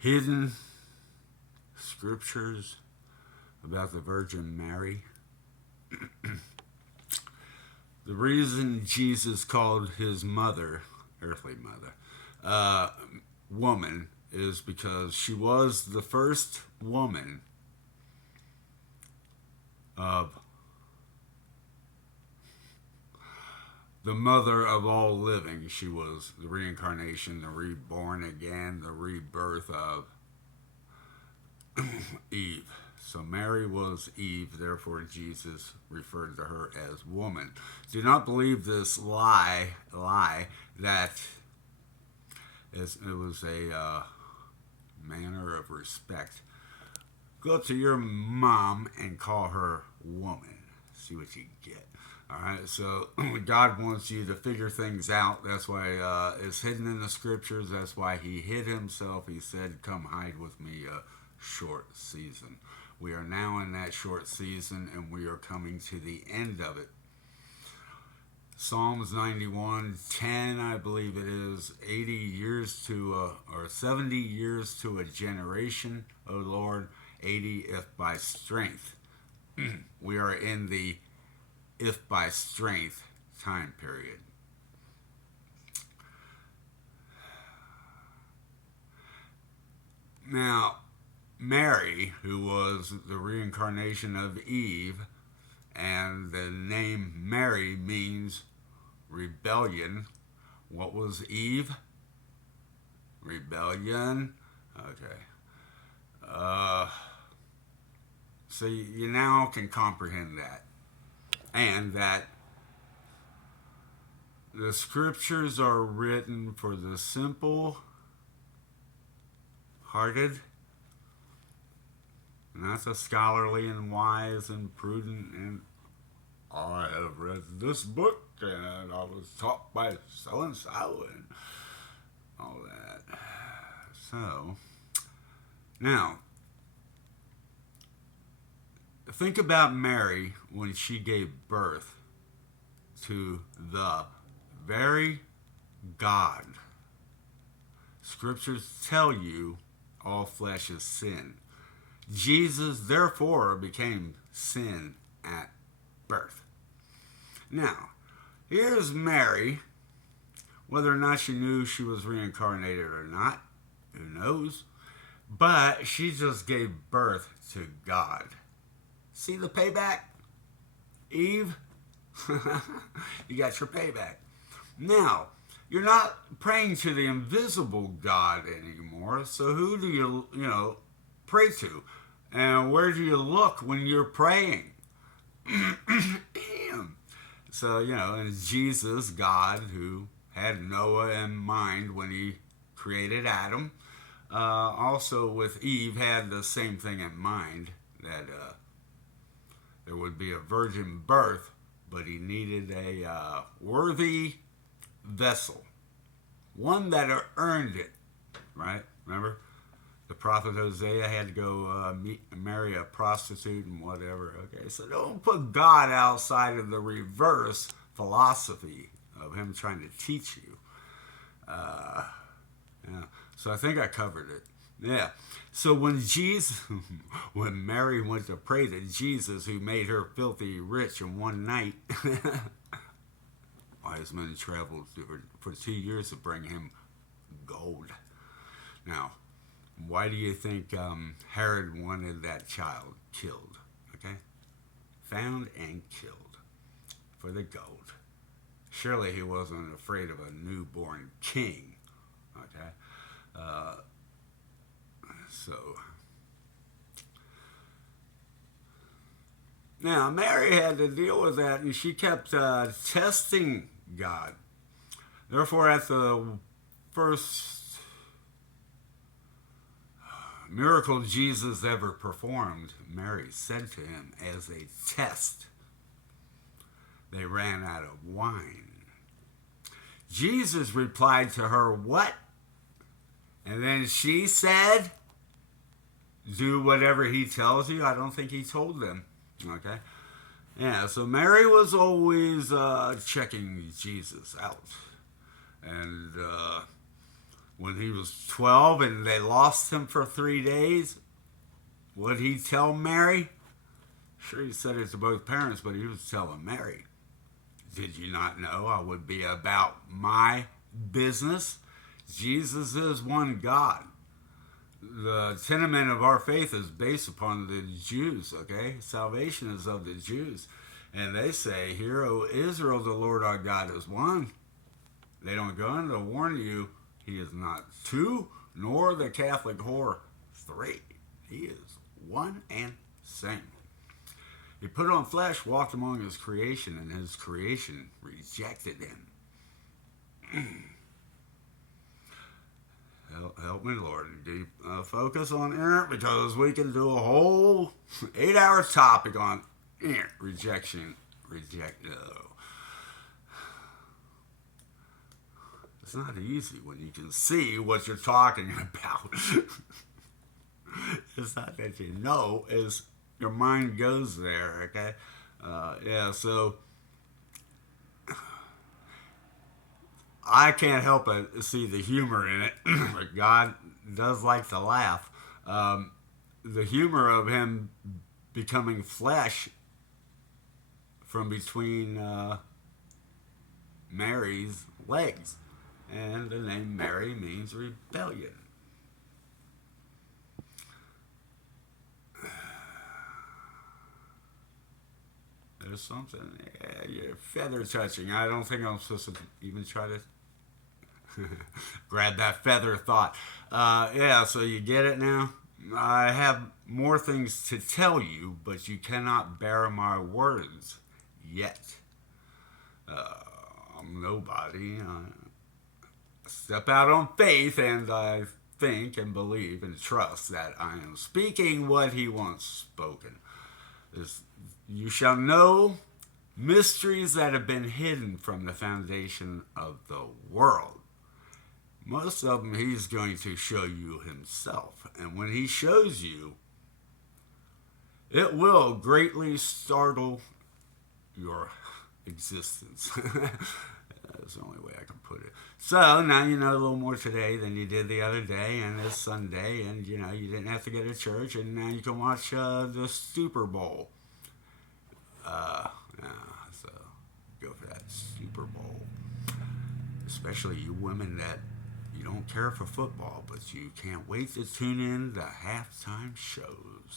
hidden scriptures about the Virgin Mary. The reason Jesus called his mother, earthly mother, woman is because she was the first woman of the mother of all living. She was the reincarnation, the reborn again, the rebirth of Eve. So Mary was Eve, therefore Jesus referred to her as woman. Do not believe this lie that it was a manner of respect. Go to your mom and call her woman. See what you get. Alright, so God wants you to figure things out. That's why it's hidden in the scriptures. That's why he hid himself. He said, come hide with me a short season. We are now in that short season and we are coming to the end of it. Psalms 91:10, I believe it is, 80 years to, or 70 years to a generation, O Lord, 80 if by strength. We are in the if by strength time period. Now, Mary, who was the reincarnation of Eve, and the name Mary means rebellion. What was Eve? Rebellion. Okay. So you now can comprehend that. And that the scriptures are written for the simple hearted, not the scholarly and wise and prudent and I have read this book and I was taught by so and so and all that. So now think about Mary when she gave birth to the very God. Scriptures tell you all flesh is sin. Jesus therefore became sin at birth. Now, here's Mary. Whether or not she knew she was reincarnated or not, who knows? But she just gave birth to God. See the payback? Eve? You got your payback. Now, you're not praying to the invisible God anymore, so who do you pray to? And where do you look when you're praying? So, and Jesus, God, who had Noah in mind when he created Adam, also with Eve had the same thing in mind, that there would be a virgin birth, but he needed a worthy vessel, one that earned it, right? Remember? The prophet Hosea had to go marry a prostitute and whatever. Okay, so don't put God outside of the reverse philosophy of him trying to teach you. Yeah. So I think I covered it. Yeah. So when Mary went to pray to Jesus, who made her filthy rich in one night, wise men traveled for 2 years to bring him gold. Now, why do you think Herod wanted that child killed? Okay? Found and killed for the gold. Surely he wasn't afraid of a newborn king. Okay? So, now Mary had to deal with that, and she kept testing God. Therefore, at the first miracle Jesus ever performed, Mary said to him as a test, they ran out of wine. Jesus replied to her, what? And then she said, do whatever he tells you. I don't think he told them. Okay? Yeah, so Mary was always checking Jesus out. And When he was 12 and they lost him for 3 days, would he tell Mary? Sure, he said it to both parents, but he was telling Mary, did you not know I would be about my business? Jesus is one God. The tenement of our faith is based upon the Jews, okay? Salvation is of the Jews. And they say, Hear, O Israel, the Lord our God is one. They don't go in to warn you, he is not two, nor the Catholic whore three. He is one and same. He put on flesh, walked among his creation, and his creation rejected him. Help me, Lord. Deep focus on it, because we can do a whole 8-hour topic on rejection. It's not easy when you can see what you're talking about. It's not that you know, it's your mind goes there, okay? Yeah, so I can't help but see the humor in it. But God does like to laugh. The humor of him becoming flesh from between Mary's legs. And the name Mary means rebellion. There's something, yeah, you're feather touching. I don't think I'm supposed to even try to grab that feather thought. Yeah, so you get it now? I have more things to tell you, but you cannot bear my words yet. I'm nobody. Step out on faith, and I think and believe and trust that I am speaking what he wants spoken. You shall know mysteries that have been hidden from the foundation of the world. Most of them he's going to show you himself. And when he shows you, it will greatly startle your existence. That's the only way I can put it. So now you know a little more today than you did the other day, and it's Sunday, and you know you didn't have to go to church, and now you can watch the Super Bowl. Yeah, so go for that Super Bowl. Especially you women that you don't care for football, but you can't wait to tune in the halftime shows.